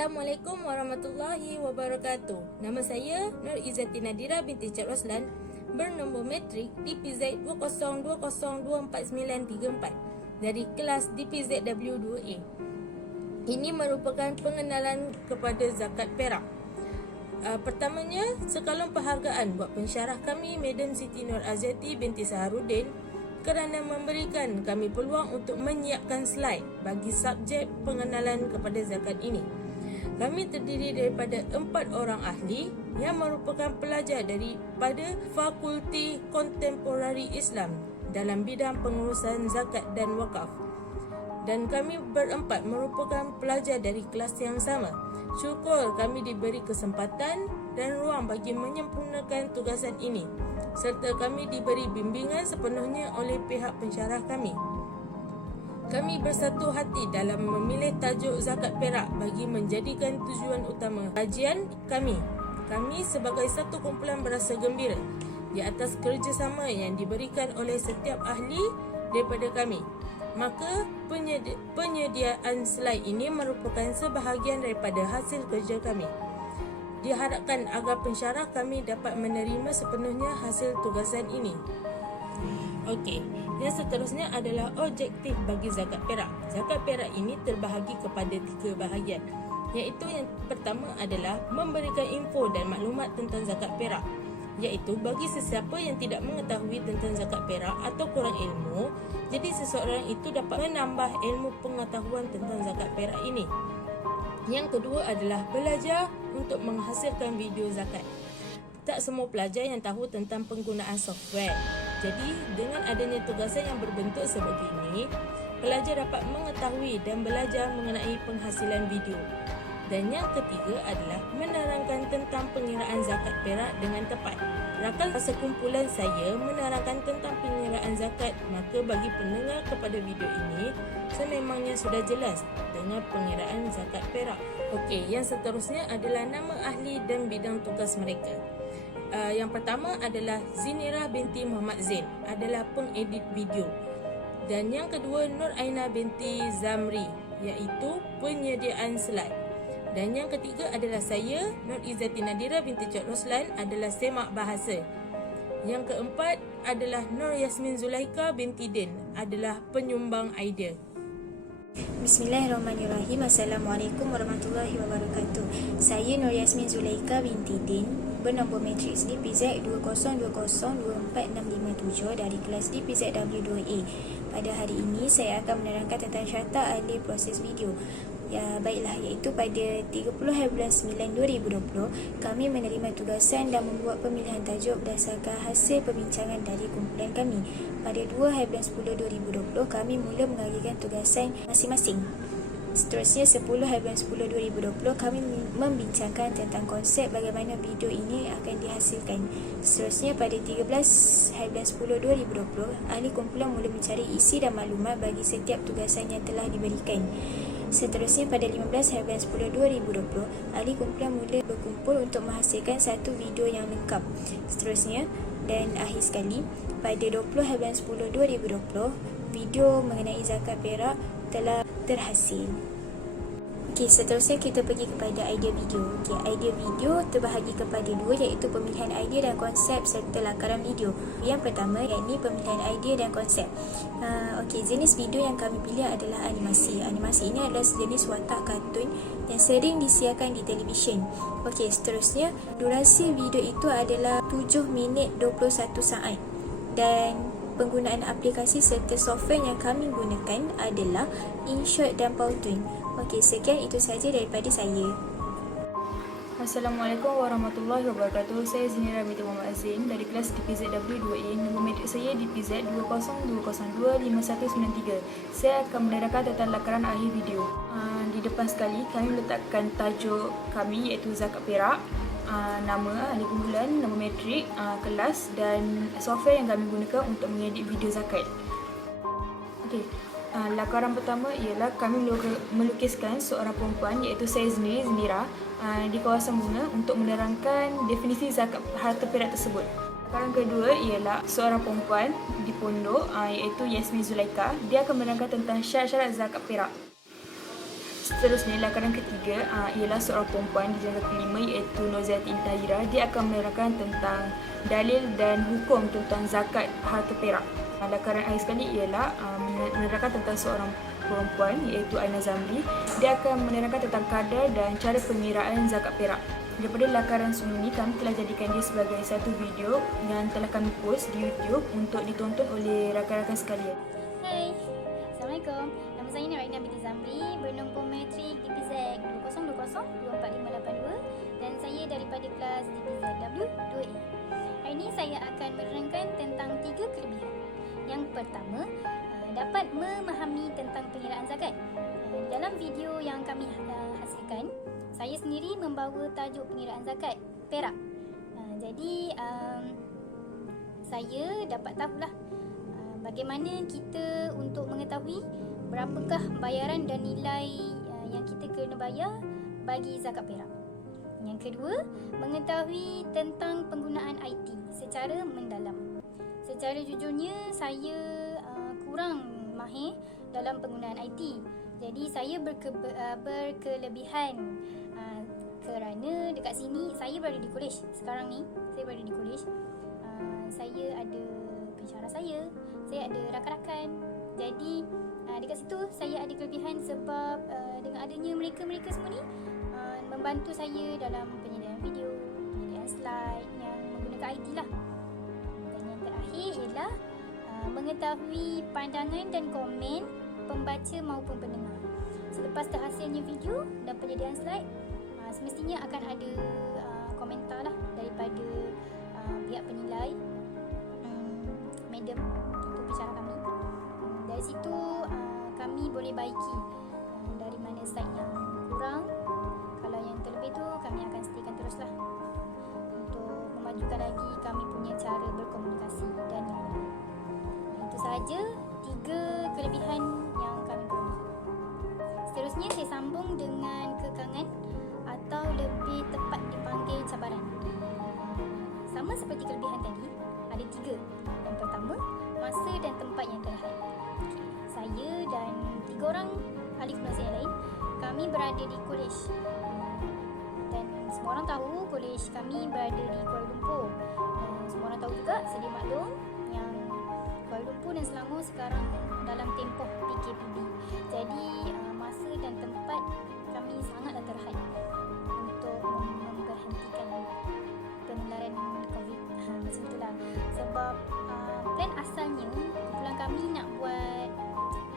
Assalamualaikum warahmatullahi wabarakatuh. Nama saya Nur Izzati Nadira binti Cik Roslan, bernombor matrik DPZ 202024934 dari kelas DPZW2A. Ini merupakan pengenalan kepada zakat perak. Pertamanya, sekalon penghargaan buat pensyarah kami, Madam Siti Nur Azati binti Saharuddin, kerana memberikan kami peluang untuk menyiapkan slide bagi subjek pengenalan kepada zakat ini. Kami terdiri daripada 4 orang ahli yang merupakan pelajar daripada Fakulti Kontemporari Islam dalam bidang pengurusan zakat dan wakaf. Dan kami berempat merupakan pelajar dari kelas yang sama. Syukur kami diberi kesempatan dan ruang bagi menyempurnakan tugasan ini, serta kami diberi bimbingan sepenuhnya oleh pihak pensyarah kami. Kami bersatu hati dalam memilih tajuk zakat perak bagi menjadikan tujuan utama kajian kami. Kami sebagai satu kumpulan berasa gembira di atas kerjasama yang diberikan oleh setiap ahli daripada kami. Maka penyediaan slide ini merupakan sebahagian daripada hasil kerja kami. Diharapkan agar pensyarah kami dapat menerima sepenuhnya hasil tugasan ini. Okey, yang seterusnya adalah objektif bagi zakat perak. Zakat perak ini terbahagi kepada 3 bahagian, iaitu yang pertama adalah memberikan info dan maklumat tentang zakat perak, iaitu bagi sesiapa yang tidak mengetahui tentang zakat perak atau kurang ilmu, jadi seseorang itu dapat menambah ilmu pengetahuan tentang zakat perak ini. Yang kedua adalah belajar untuk menghasilkan video zakat. Tak semua pelajar yang tahu tentang penggunaan software. Jadi, dengan adanya tugasan yang berbentuk sebegini, pelajar dapat mengetahui dan belajar mengenai penghasilan video. Dan yang ketiga adalah menerangkan tentang pengiraan zakat perak dengan tepat. Rakan sekumpulan saya menerangkan tentang pengiraan zakat, maka bagi pendengar kepada video ini, sememangnya sudah jelas dengan pengiraan zakat perak. Okey, yang seterusnya adalah nama ahli dan bidang tugas mereka. Yang pertama adalah Zinira binti Muhammad Zain, adalah pengedit video. Dan yang kedua Nur Aina binti Zamri, iaitu penyediaan slide. Dan yang ketiga adalah saya, Nur Izzati Nadira binti Cik Roslan, adalah semak bahasa. Yang keempat adalah Nur Yasmin Zulaika binti Din, adalah penyumbang idea. Bismillahirrahmanirrahim. Assalamualaikum warahmatullahi wabarakatuh. Saya Nur Yasmin Zulaika binti Din, bernombor matriks DPZ 202024657 dari kelas DPZW2A. Pada hari ini saya akan menerangkan tentang syarta ahli proses video. Iaitu pada 30/9/2020 kami menerima tugasan dan membuat pemilihan tajuk berdasarkan hasil perbincangan dari kumpulan kami. Pada 2/10/2020 kami mula mengajukan tugasan masing-masing. Seterusnya 10/10/2020 kami membincangkan tentang konsep bagaimana video ini akan dihasilkan. Seterusnya pada 13/10/2020 ahli kumpulan mula mencari isi dan maklumat bagi setiap tugasan yang telah diberikan. Seterusnya pada 15/10/2020 ahli kumpulan mula berkumpul untuk menghasilkan satu video yang lengkap. Seterusnya dan akhir sekali pada 20/10/2020 video mengenai zakat perak telah terhasil. Okey, seterusnya kita pergi kepada idea video. Okey, idea video terbahagi kepada 2, iaitu pemilihan idea dan konsep serta lakaran video. Yang pertama yakni pemilihan idea dan konsep. Okey, jenis video yang kami pilih adalah animasi. Animasi ini adalah sejenis watak kartun yang sering disiarkan di televisyen. Okey, seterusnya durasi video itu adalah 7 minit 21 saat. Dan penggunaan aplikasi serta software yang kami gunakan adalah InShot dan Powtoon. Okey, sekian itu saja daripada saya. Assalamualaikum warahmatullahi wabarakatuh. Saya Zinira binti Muhammad Zain dari kelas DPZW2A. Nombor matrik saya DPZ 202025193. Saya akan menerangkan tentang lakaran akhir video. Di depan sekali kami letakkan tajuk kami, iaitu zakat perak, nama ahli kumpulan, nombor matrik, kelas dan software yang kami gunakan untuk mengedit video zakat. Okey. Lakaran pertama ialah kami melukiskan seorang perempuan, iaitu saya Zinira, di kawasan bunga untuk menerangkan definisi zakat harta perak tersebut. Lakaran kedua ialah seorang perempuan di pondok, iaitu Yasmin Zulaika. Dia akan menerangkan tentang syarat-syarat zakat perak. Seterusnya, lakaran ketiga ialah seorang perempuan di jangka kelima iaitu Nurzatin Tahira. Dia akan menerangkan tentang dalil dan hukum tentang zakat harta perak. Lakaran akhir sekali ialah menerangkan tentang seorang perempuan iaitu Aina Zamri. Dia akan menerangkan tentang kadar dan cara pengiraan zakat perak. Daripada lakaran sebelum ini, kami telah jadikan dia sebagai satu video yang telah kami post di YouTube untuk ditonton oleh rakan-rakan sekalian. Hai, Assalamualaikum. Nama saya Nuraina binti Zamri, bernombor matrik DPZ 2020-24582 dan saya daripada kelas DPZ W2A. Hari ini saya akan menerangkan tentang 3 kelebihan. Yang pertama, dapat memahami tentang pengiraan zakat. Dalam video yang kami hasilkan, saya sendiri membawa tajuk pengiraan zakat perak. Jadi saya dapat tahulah bagaimana kita untuk mengetahui berapakah bayaran dan nilai yang kita kena bayar bagi zakat perak. Yang kedua, mengetahui tentang penggunaan IT secara mendalam. Secara jujurnya, saya kurang mahir dalam penggunaan IT. Jadi saya berkelebihan kerana dekat sini saya berada di kolej. Sekarang ni saya berada di kolej. Saya ada pensyarah saya ada rakan-rakan. Jadi dekat situ saya ada kelebihan sebab dengan adanya mereka semua ni membantu saya dalam penyediaan video, penyediaan slide yang menggunakan IT lah. Dan yang terakhir ialah mengetahui pandangan dan komen pembaca maupun pendengar. Selepas terhasilnya video dan penyediaan slide, semestinya akan ada komentar lah daripada pihak penilai, madam, itu pensyarah kami. Dari situ kami boleh baiki dari mana slide yang kurang. Kalau yang terlebih tu kami akan setirkan teruslah untuk memajukan lagi kami punya cara berkomunikasi dan yang lain. Itu sahaja 3 kelebihan yang kami peroleh. Seterusnya saya sambung dengan kekangan atau lebih tepat dipanggil cabaran. Sama seperti kelebihan tadi, ada 3. Yang pertama, masa dan tempat yang terhad. Saya dan 3 orang ahli komunikasi yang lain, kami berada di kolej. Dan semua orang tahu kolej kami berada di Kuala Lumpur. Dan semua orang tahu juga, sedia maklum, yang Kuala Lumpur dan Selangor sekarang dalam tempoh PKPB. Jadi masa dan tempat kami sangatlah terhad untuk memberhentikan penularan COVID. Macam itulah. Sebab plan asalnya kumpulan kami nak buat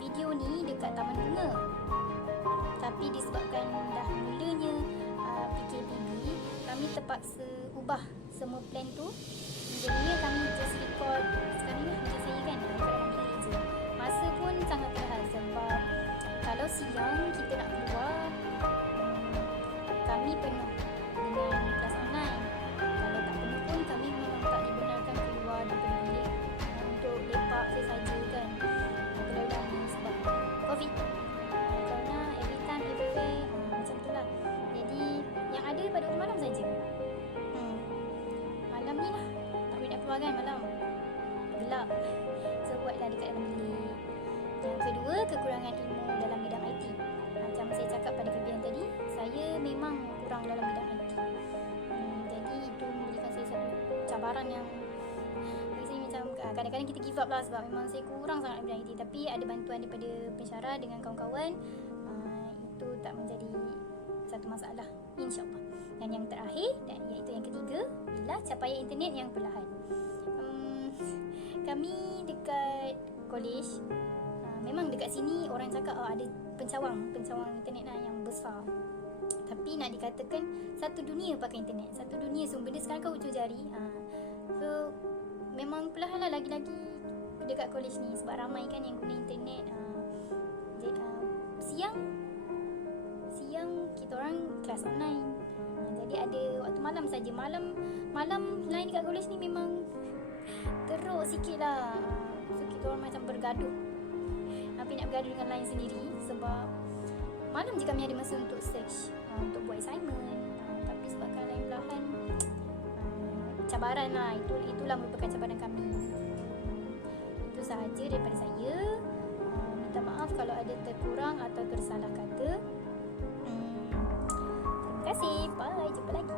video ni dekat Taman Bunga. Tapi disebabkan dah mulanya PKPB, kami terpaksa ubah semua plan tu. Jadinya kami just record sekarang ni macam saya kan, dekat dalam bilik je. Masa pun sangat terhad sebab kalau siang kita nak keluar, kami penuh dengan kelas online. Kalau tak penuh pun kami memang tak dibenarkan keluar daripada bilik untuk lepak sesaja kan. Dalam sebab COVID. Kerana every time, everywhere, macam tu lah. Jadi yang ada pada waktu malam saja. Malam ni lah, tak boleh nak keluar kan malam. Gelap. So buatlah dekat dalam bilik. Yang kedua, kekurangan ilmu dalam bidang IT. Macam saya cakap pada kelebihan tadi, saya memang kurang dalam bidang IT. Jadi itu memberikan saya satu cabaran yang saya macam kadang-kadang kita give up lah sebab memang saya kurang sangat dalam bidang IT. Tapi ada bantuan daripada pensyarah dengan kawan-kawan, itu tak menjadi satu masalah, insyaAllah. Dan yang terakhir, dan iaitu yang ketiga, ialah capaian internet yang perlahan. Kami dekat kolej, memang dekat sini orang cakap ada pencawang internet lah yang besar. Tapi nak dikatakan satu dunia pakai internet, satu dunia semua benda sekarang kau hujung jari. So memang perlahan lah lagi-lagi dekat kolej ni sebab ramai kan yang guna internet. Siang kita orang kelas online. Jadi ada waktu malam saja. Malam lain dekat kolej ni memang teruk sikit lah. So kita orang macam bergaduh. Hampir nak bergaduh dengan lain sendiri sebab malam je kami ada masa untuk search, untuk buat assignment. Tapi sebabkan lain perlahan, cabaran lah. Itulah merupakan cabaran kami. Itu sahaja daripada saya. Minta maaf kalau ada terkurang atau tersalah kata. kasih. Bye. Jumpa lagi.